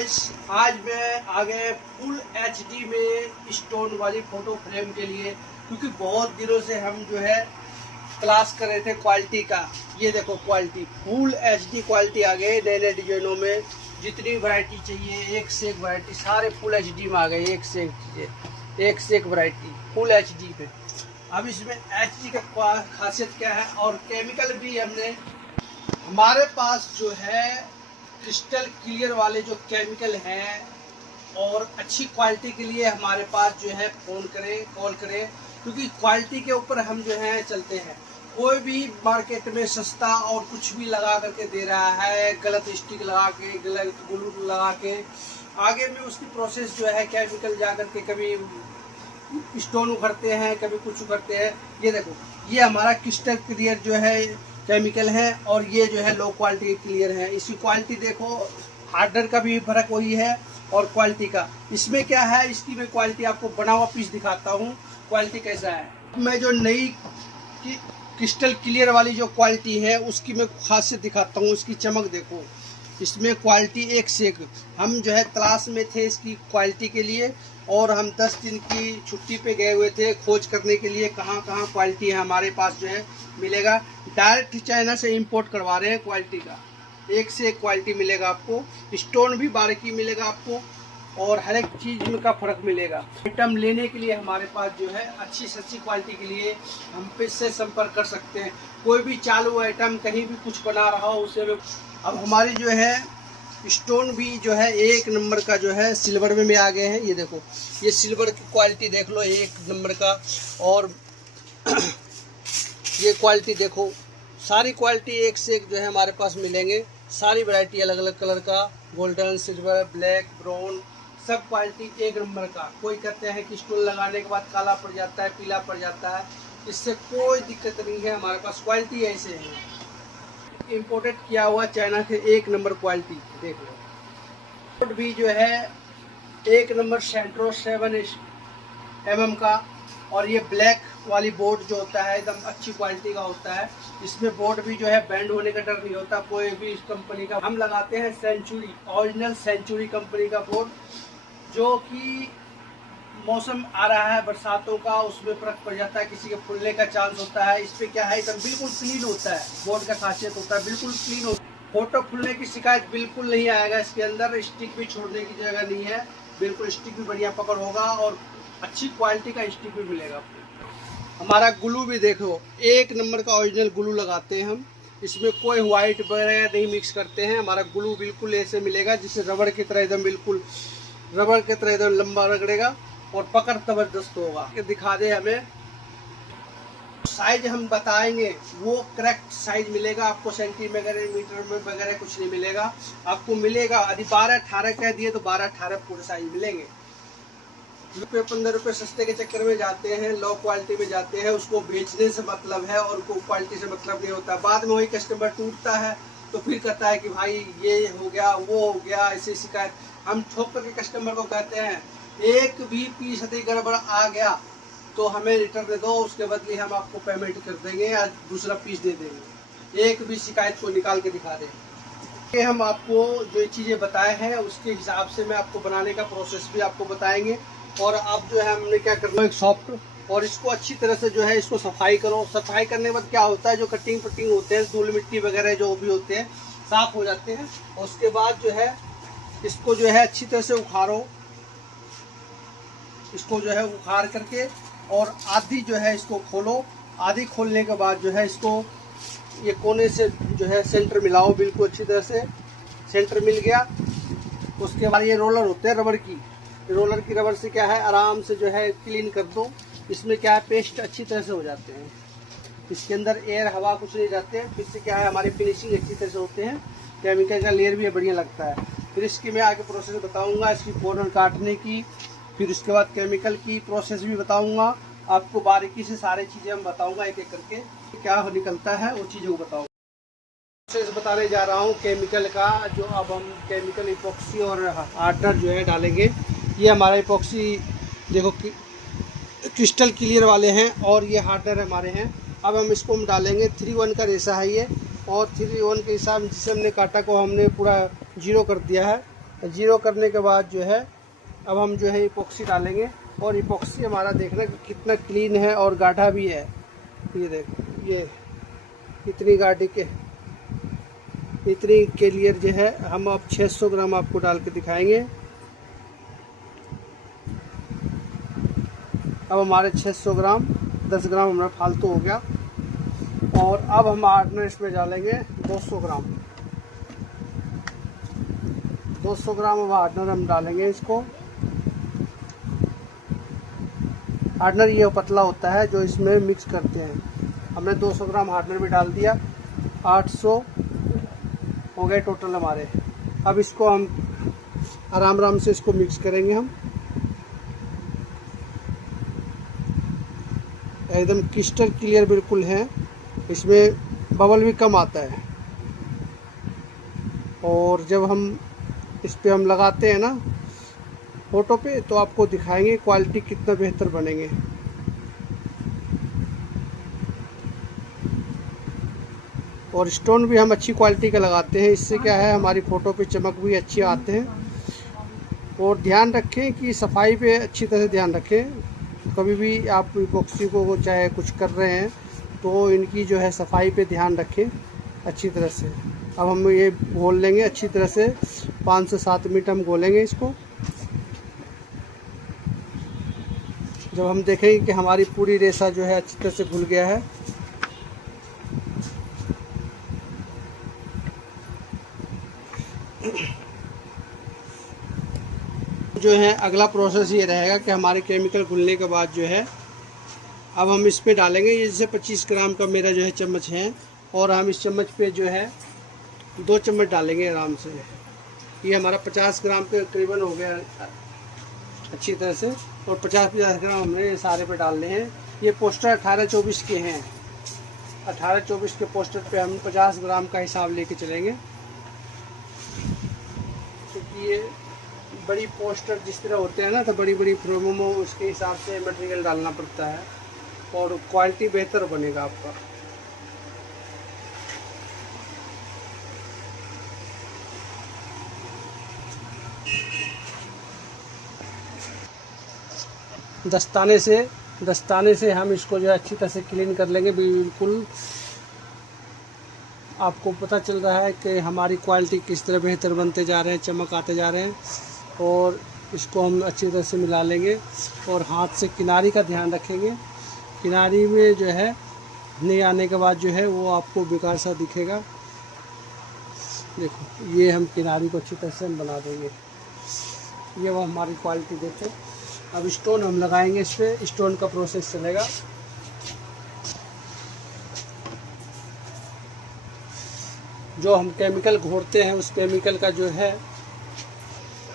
आज मैं आ गए फुल एचडी में स्टोन वाली फोटो फ्रेम के लिए, क्योंकि बहुत दिनों से हम जो है क्लास कर रहे थे क्वालिटी का। ये देखो क्वालिटी, फुल एचडी क्वालिटी आ गए नए नए डिजाइनों में। जितनी वैरायटी चाहिए एक से एक वैरायटी, सारे फुल एचडी में आ गए। एक से एक चीज़ें, एक से एक वैरायटी फुल एचडी पे। अब इसमें एचडी का खासियत क्या है, और केमिकल भी हमने हमारे पास जो है क्रिस्टल क्लियर वाले जो केमिकल हैं, और अच्छी क्वालिटी के लिए हमारे पास जो है फ़ोन करें, कॉल करें, क्योंकि क्वालिटी के ऊपर हम जो है चलते हैं। कोई भी मार्केट में सस्ता और कुछ भी लगा करके दे रहा है, गलत स्टिक लगा के, गलत ग्लू लगा के, आगे में उसकी प्रोसेस जो है केमिकल जा करके कभी स्टोन उखड़ते हैं, कभी कुछ उखड़ते हैं। ये देखो, ये हमारा क्रिस्टल क्लियर जो है केमिकल है, और ये जो है लो क्वालिटी क्लियर है। इसकी क्वालिटी देखो, हार्डर का भी फर्क वही है और क्वालिटी का। इसमें क्या है, इसकी मैं क्वालिटी आपको बना हुआ पीस दिखाता हूँ क्वालिटी कैसा है। मैं जो नई क्रिस्टल क्लियर वाली जो क्वालिटी है उसकी मैं खासियत दिखाता हूँ। इसकी चमक देखो, इसमें क्वालिटी एक से एक। हम जो है तलाश में थे इसकी क्वालिटी के लिए, और हम 10 दिन की छुट्टी पे गए हुए थे खोज करने के लिए कहाँ कहाँ क्वालिटी है हमारे पास जो है मिलेगा। डायरेक्ट चाइना से इंपोर्ट करवा रहे हैं क्वालिटी का, एक से एक क्वालिटी मिलेगा आपको। स्टोन भी बारीकी मिलेगा आपको, और हर एक चीज़ में का फ़र्क मिलेगा। आइटम लेने के लिए हमारे पास जो है अच्छी से अच्छी क्वालिटी के लिए हम पे से संपर्क कर सकते हैं। कोई भी चालू आइटम कहीं भी कुछ बना रहा हो उसे। अब हमारी जो है स्टोन भी जो है एक नंबर का जो है सिल्वर में आ गए हैं। ये देखो, ये सिल्वर की क्वालिटी देख लो, एक नंबर का। और ये क्वालिटी देखो, सारी क्वालिटी एक से एक जो है हमारे पास मिलेंगे। सारी वैरायटी अलग अलग कलर का, गोल्डन, सिल्वर, ब्लैक, ब्राउन, सब क्वालिटी एक नंबर का। कोई कहते हैं कि स्टोन लगाने के बाद काला पड़ जाता है, पीला पड़ जाता है, इससे कोई दिक्कत नहीं है। हमारे पास क्वालिटी ऐसे है, इम्पोर्टेड किया हुआ चाइना के एक नंबर क्वालिटी। देख लो, बोर्ड भी जो है एक नंबर सेंट्रो 7 mm का। और ये ब्लैक वाली बोर्ड जो होता है एकदम अच्छी क्वालिटी का होता है। इसमें बोर्ड भी जो है बैंड होने का डर नहीं होता कोई भी इस कंपनी का। हम लगाते हैं सेंचुरी, ओरिजिनल सेंचुरी कंपनी का बोर्ड, जो कि मौसम आ रहा है बरसातों का, उसमें फर्क पड़ जाता है, किसी के फूलने का चांस होता है। इस पर क्या है, एकदम बिल्कुल क्लीन होता है। बोर्ड का खासियत होता है बिल्कुल क्लीन होता है। फोटो खुलने की शिकायत बिल्कुल नहीं आएगा। इसके अंदर स्टिक भी छोड़ने की जगह नहीं है, बिल्कुल स्टिक भी बढ़िया पकड़ होगा, और अच्छी क्वालिटी का स्टिक भी मिलेगा आपको। हमारा ग्लू भी देखो, एक नंबर का ओरिजिनल ग्लू लगाते हैं हम। इसमें कोई व्हाइट वगैरह नहीं मिक्स करते हैं। हमारा ग्लू बिल्कुल ऐसे मिलेगा जिससे रबड़ की तरह एकदम, बिल्कुल रबड़ की तरह एकदम लंबा रगड़ेगा और पकड़ जबरदस्त होगा। दिखा दे हमें साइज, हम बताएंगे वो करेक्ट साइज मिलेगा आपको। सेंटीमीटर में वगैरह कुछ नहीं मिलेगा आपको। मिलेगा यदि 12-18 कह दिए तो 12-18 पूरे साइज मिलेंगे। ₹15 सस्ते के चक्कर में जाते हैं, लो क्वालिटी में जाते हैं। उसको बेचने से मतलब है और को क्वालिटी से मतलब नहीं होता। बाद में वही कस्टमर टूटता है तो फिर कहता है कि भाई ये हो गया, वो हो गया, ऐसी शिकायत। हम ठोक करके कस्टमर को कहते हैं, एक भी पीस यदि गड़बड़ आ गया तो हमें रिटर्न दे दो, उसके बदले हम आपको पेमेंट कर देंगे या दूसरा पीस दे देंगे। एक भी शिकायत को निकाल के दिखा दें। ये हम आपको जो चीज़ें बताए हैं उसके हिसाब से मैं आपको बनाने का प्रोसेस भी आपको बताएंगे। और अब जो है हमने क्या करना है, एक सॉफ्ट, और इसको अच्छी तरह से जो है इसको सफाई करो। सफाई करने के बाद क्या होता है, जो कटिंग पटिंग होते हैं, धूल मिट्टी वगैरह जो भी होते हैं साफ हो जाते हैं। और उसके बाद जो है इसको जो है अच्छी तरह से उखाड़ो। इसको जो है उखाड़ करके, और आधी जो है इसको खोलो। आधी खोलने के बाद जो है इसको ये कोने से जो है सेंटर मिलाओ, बिल्कुल अच्छी तरह से सेंटर मिल गया। उसके बाद ये रोलर होते हैं रबड़ की, रोलर की रबड़ से क्या है आराम से जो है क्लीन कर दो। इसमें क्या है पेस्ट अच्छी तरह से हो जाते हैं, इसके अंदर एयर हवा कुछ नहीं जाते हैं। फिर से क्या है हमारी फिनिशिंग अच्छी तरह से होते हैं। केमिकल का लेयर भी बढ़िया लगता है। फिर इसकी मैं आगे प्रोसेस बताऊँगा, इसकी पाउडर काटने की, फिर उसके बाद केमिकल की प्रोसेस भी बताऊंगा आपको। बारीकी से सारी चीज़ें हम बताऊंगा, एक एक करके क्या निकलता है वो चीज़ों को बताऊंगा। प्रोसेस बताने जा रहा हूं केमिकल का। जो अब हम केमिकल इपॉक्सी और हार्डनर जो है डालेंगे। ये हमारा इपॉक्सी देखो क्रिस्टल क्लियर वाले हैं, और ये हार्डनर हमारे हैं। अब हम इसको हम डालेंगे। 3-1 का रेशा है ये, और 3-1 के हिसाब जिसे हमने काटा को हमने पूरा 0 कर दिया है। जीरो करने के बाद जो है अब हम जो है इपॉक्सी डालेंगे। और इपॉक्सी हमारा देखना कितना क्लीन है और गाढ़ा भी है। ये देखो, ये इतनी गाढ़ी के इतनी क्लियर जो है। हम अब 600 ग्राम आपको डाल के दिखाएंगे। अब हमारे 600 ग्राम, 10 ग्राम हमारा फालतू हो गया। और अब हम हार्डनर इसमें डालेंगे 200 ग्राम। 200 ग्राम अब हार्डनर हम डालेंगे इसको। हार्डनर ये पतला होता है जो इसमें मिक्स करते हैं। हमने 200 ग्राम हार्डनर भी डाल दिया। 800 हो गए टोटल हमारे। अब इसको हम आराम से इसको मिक्स करेंगे। हम एकदम क्रिस्टल क्लियर बिल्कुल है। इसमें बबल भी कम आता है। और जब हम इस पे हम लगाते हैं ना फोटो पे, तो आपको दिखाएंगे क्वालिटी कितना बेहतर बनेंगे। और स्टोन भी हम अच्छी क्वालिटी का लगाते हैं। इससे क्या है, हमारी फ़ोटो पे चमक भी अच्छी आते हैं। और ध्यान रखें कि सफाई पे अच्छी तरह ध्यान रखें। कभी भी आप इपॉक्सी को चाहे कुछ कर रहे हैं तो इनकी जो है सफाई पे ध्यान रखें अच्छी तरह से। अब हम ये घोल लेंगे अच्छी तरह से। 5 से 7 मिनट हम घोलेंगे इसको। जब हम देखेंगे कि हमारी पूरी रेशा जो है अच्छी तरह से घुल गया है, जो है अगला प्रोसेस ये रहेगा कि हमारे केमिकल घुलने के बाद जो है अब हम इस पे डालेंगे। ये जैसे 25 ग्राम का मेरा जो है चम्मच है, और हम इस चम्मच पे जो है 2 चम्मच डालेंगे आराम से। ये हमारा 50 ग्राम के करीबन हो गया अच्छी तरह से। और 50-50 ग्राम हमने ये सारे पे डालने हैं। ये पोस्टर 18-24 के हैं। 18-24 के पोस्टर पे हम 50 ग्राम का हिसाब लेके चलेंगे, क्योंकि ये बड़ी पोस्टर जिस तरह होते हैं ना, तो बड़ी बड़ी फ्रेमों में उसके हिसाब से मटेरियल डालना पड़ता है और क्वालिटी बेहतर बनेगा आपका। दस्ताने से हम इसको जो है अच्छी तरह से क्लीन कर लेंगे। बिल्कुल आपको पता चल रहा है कि हमारी क्वालिटी किस तरह बेहतर बनते जा रहे हैं, चमक आते जा रहे हैं। और इसको हम अच्छी तरह से मिला लेंगे। और हाथ से किनारी का ध्यान रखेंगे। किनारी में जो है नहीं आने के बाद जो है वो आपको बेकार सा दिखेगा। देखो, ये हम किनारी को अच्छी तरह से हम बना देंगे। ये वो हमारी क्वालिटी देखें। अब स्टोन हम लगाएंगे इस पर। स्टोन का प्रोसेस चलेगा। जो हम केमिकल घोरते हैं उस केमिकल का जो है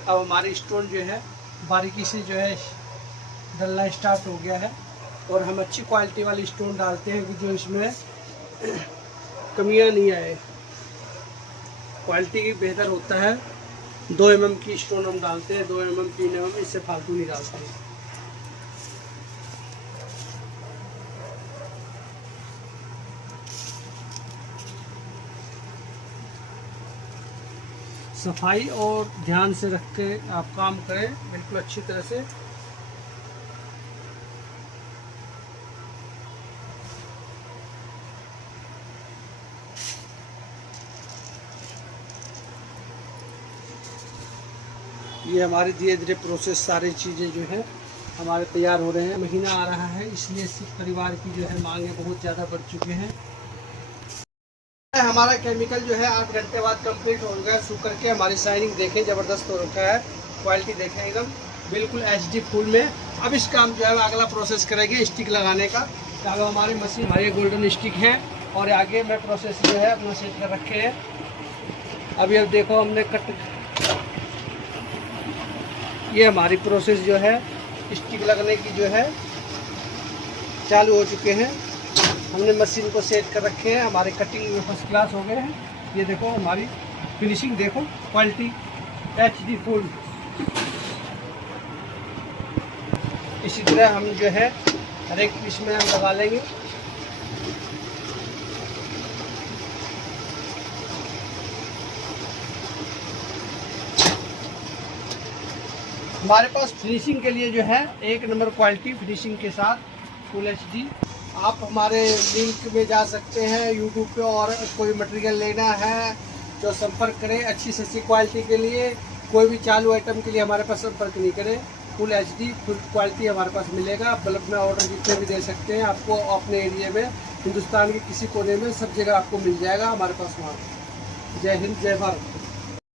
अब हमारी स्टोन जो है बारीकी से जो है डलना स्टार्ट हो गया है। और हम अच्छी क्वालिटी वाली स्टोन डालते हैं कि जो इसमें कमियां नहीं आए। क्वालिटी बेहतर होता है। 2 mm की स्टोन हम डालते हैं, 2 mm 3 mm, इससे फालतू नहीं डालते हैं। सफाई और ध्यान से रख के आप काम करें बिल्कुल अच्छी तरह से। ये हमारे धीरे धीरे प्रोसेस सारी चीज़ें जो है हमारे तैयार हो रहे हैं। महीना आ रहा है, इसलिए सिख परिवार की जो है मांगे बहुत ज़्यादा बढ़ चुके हैं। हमारा केमिकल जो है 8 घंटे बाद कंप्लीट हो गया। सूख करके हमारी शाइनिंग देखें, ज़बरदस्त हो रखा है। क्वालिटी देखें एकदम बिल्कुल HD फुल में। अब इस काम जो है अगला प्रोसेस करेंगे स्टिक लगाने का। तो हमारी मशीन हमारे गोल्डन स्टिक है और आगे में प्रोसेस जो है अपना सेट कर रखे हैं। अभी अब देखो हमने कट, ये हमारी प्रोसेस जो है स्टिक लगने की जो है चालू हो चुके हैं। हमने मशीन को सेट कर रखे हैं। हमारे कटिंग में फर्स्ट क्लास हो गए हैं। ये देखो हमारी फिनिशिंग देखो, क्वालिटी HD फुल। इसी तरह हम जो है हर एक पीस में हम लगा लेंगे। हमारे पास फिनिशिंग के लिए जो है एक नंबर क्वालिटी फिनिशिंग के साथ फुल एचडी। आप हमारे लिंक में जा सकते हैं यूट्यूब पे, और कोई मटेरियल लेना है जो संपर्क करें अच्छी से अच्छी क्वालिटी के लिए। कोई भी चालू आइटम के लिए हमारे पास संपर्क नहीं करें। फुल एचडी फुल क्वालिटी हमारे पास मिलेगा। बल्ब में ऑर्डर जितने भी दे सकते हैं आपको अपने एरिया में, हिंदुस्तान के किसी कोने में, सब जगह आपको मिल जाएगा हमारे पास वहाँ। जय हिंद, जय भारत।